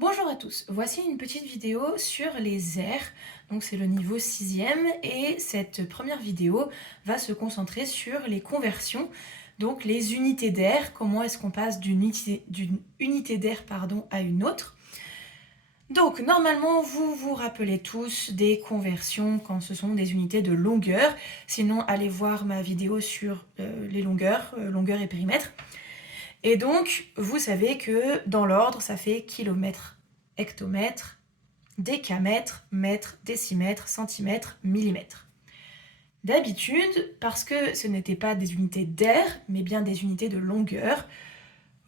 Bonjour à tous, voici une petite vidéo sur les airs, donc c'est le niveau 6e et cette première vidéo va se concentrer sur les conversions, donc les unités d'air, comment est-ce qu'on passe d'une unité d'air à une autre. Donc normalement vous vous rappelez tous des conversions quand ce sont des unités de longueur, sinon allez voir ma vidéo sur les longueurs, longueur et périmètre. Et donc, vous savez que dans l'ordre, ça fait kilomètre, hectomètre, décamètre, mètre, décimètre, centimètre, millimètre. D'habitude, parce que ce n'étaient pas des unités d'air, mais bien des unités de longueur,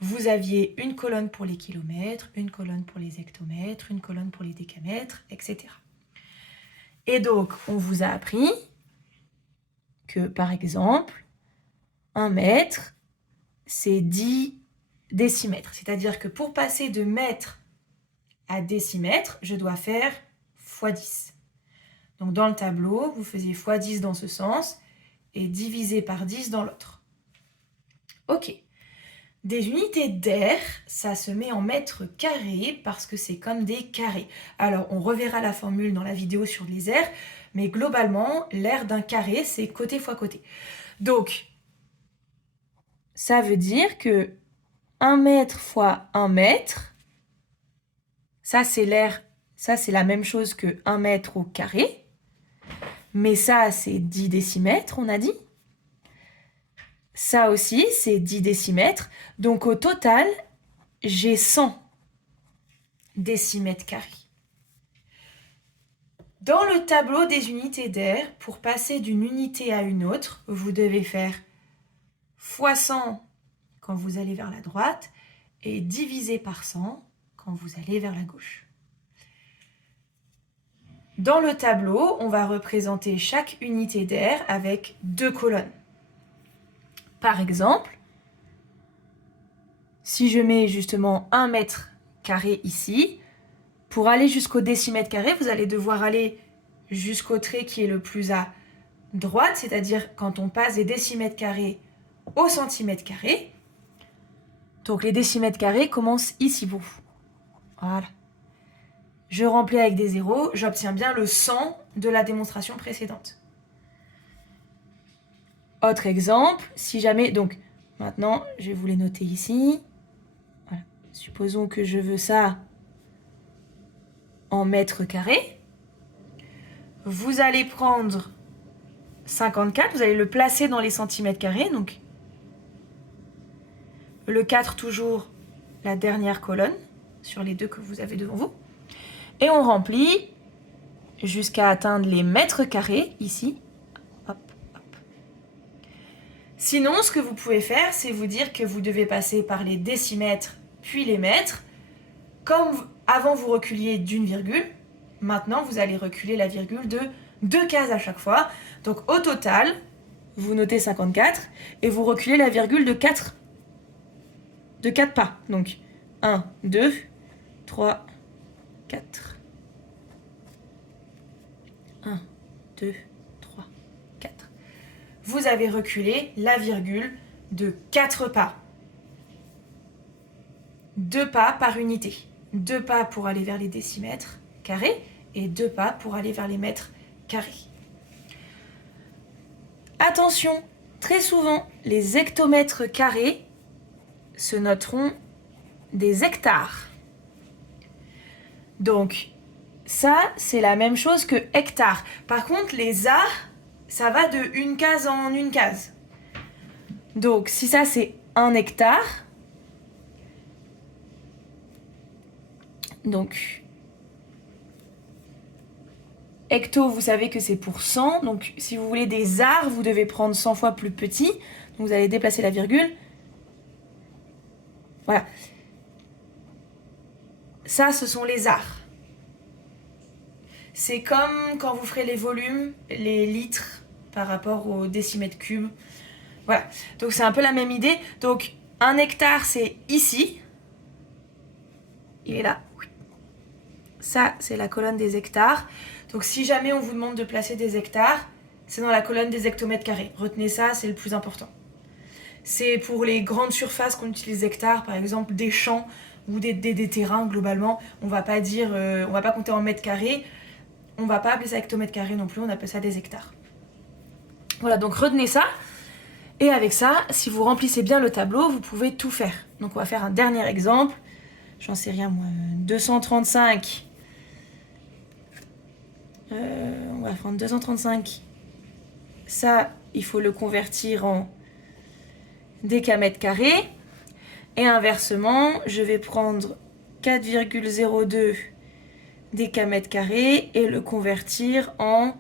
vous aviez une colonne pour les kilomètres, une colonne pour les hectomètres, une colonne pour les décamètres, etc. Et donc, on vous a appris que, par exemple, 1 mètre, c'est 10 décimètres. C'est-à-dire que pour passer de mètre à décimètre, je dois faire x 10. Donc dans le tableau, vous faisiez x 10 dans ce sens et divisé par 10 dans l'autre. Ok. Des unités d'air, ça se met en mètres carrés parce que c'est comme des carrés. Alors on reverra la formule dans la vidéo sur les airs, mais globalement, l'air d'un carré, c'est côté fois côté. Donc, ça veut dire que 1 mètre fois 1 mètre, ça c'est l'air, ça c'est la même chose que 1 mètre au carré, mais ça c'est 10 décimètres, on a dit. Ça aussi c'est 10 décimètres, donc au total, j'ai 100 décimètres carrés. Dans le tableau des unités d'air, pour passer d'une unité à une autre, vous devez faire x 100 quand vous allez vers la droite et diviser par 100 quand vous allez vers la gauche. Dans le tableau, on va représenter chaque unité d'air avec 2 colonnes. Par exemple, si je mets justement 1 mètre carré ici, pour aller jusqu'au décimètre carré, vous allez devoir aller jusqu'au trait qui est le plus à droite, c'est-à-dire quand on passe des décimètres carrés au centimètre carré. Donc les décimètres carrés commencent ici, vous. Voilà. Je remplis avec des zéros, j'obtiens bien le 100 de la démonstration précédente. Autre exemple, si jamais, donc maintenant je vais vous les noter ici. Voilà. Supposons que je veux ça en mètres carrés. Vous allez prendre 54, vous allez le placer dans les centimètres carrés, donc le 4 toujours la dernière colonne sur les deux que vous avez devant vous. Et on remplit jusqu'à atteindre les mètres carrés ici. Hop, hop. Sinon, ce que vous pouvez faire, c'est vous dire que vous devez passer par les décimètres puis les mètres. Comme avant vous reculiez d'une virgule, maintenant vous allez reculer la virgule de 2 cases à chaque fois. Donc au total, vous notez 54 et vous reculez la virgule de 4 pas. Donc 1, 2, 3, 4. 1, 2, 3, 4. Vous avez reculé la virgule de 4 pas. 2 pas par unité. 2 pas pour aller vers les décimètres carrés et 2 pas pour aller vers les mètres carrés. Attention, très souvent, les hectomètres carrés se noteront des hectares. Donc, ça, c'est la même chose que hectare. Par contre, les arts, ça va de une case en une case. Donc, si ça, c'est 1 hectare, donc, hecto, vous savez que c'est pour 100. Donc, si vous voulez des arts, vous devez prendre 100 fois plus petit. Donc, vous allez déplacer la virgule. Voilà. Ça, ce sont les arts. C'est comme quand vous ferez les volumes, les litres par rapport au décimètre cube. Voilà. Donc, c'est un peu la même idée. Donc, 1 hectare, c'est ici. Il est là. Ça, c'est la colonne des hectares. Donc, si jamais on vous demande de placer des hectares, c'est dans la colonne des hectomètres carrés. Retenez ça, c'est le plus important. C'est pour les grandes surfaces qu'on utilise hectares, par exemple des champs. ou des terrains globalement. On va pas dire, on va pas compter en mètres carrés, on va pas appeler ça hectomètres carrés non plus, on appelle ça des hectares. Voilà, donc retenez ça. Et avec ça, si vous remplissez bien le tableau, vous pouvez tout faire. Donc on va faire un dernier exemple. J'en sais rien moi, 235. On va prendre 235. Ça, il faut le convertir en décamètres carrés. Et inversement, je vais prendre 4,02 décamètres carrés et le convertir en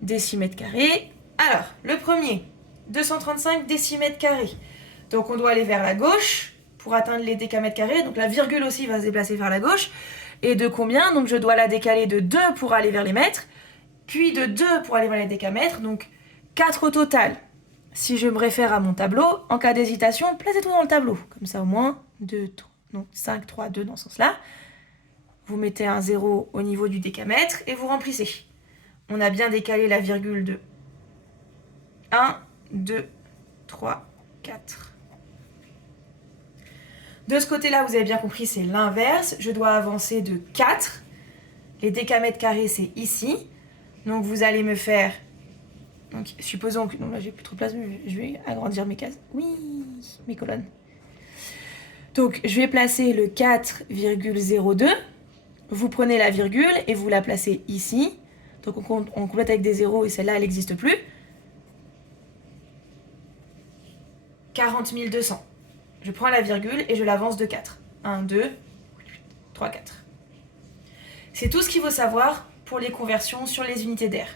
décimètres carrés. Alors, le premier, 235 décimètres carrés. Donc on doit aller vers la gauche pour atteindre les décamètres carrés. Donc la virgule aussi va se déplacer vers la gauche. Et de combien? Donc je dois la décaler de 2 pour aller vers les mètres, puis de 2 pour aller vers les décamètres, donc 4 au total. Si je me réfère à mon tableau, en cas d'hésitation, placez tout dans le tableau. Comme ça au moins, 2, 3, donc 5, 3, 2 dans ce sens-là. Vous mettez un 0 au niveau du décamètre et vous remplissez. On a bien décalé la virgule de 1, 2, 3, 4. De ce côté-là, vous avez bien compris, c'est l'inverse. Je dois avancer de 4. Les décamètres carrés, c'est ici. Donc, vous allez me faire... Donc, supposons que... Non, là, j'ai plus trop de place, mais je vais agrandir mes cases. Oui, mes colonnes. Donc, je vais placer le 4,02. Vous prenez la virgule et vous la placez ici. Donc, on complète avec des zéros et celle-là, elle n'existe plus. 40 200. Je prends la virgule et je l'avance de 4. 1, 2, 3, 4. C'est tout ce qu'il faut savoir pour les conversions sur les unités d'air.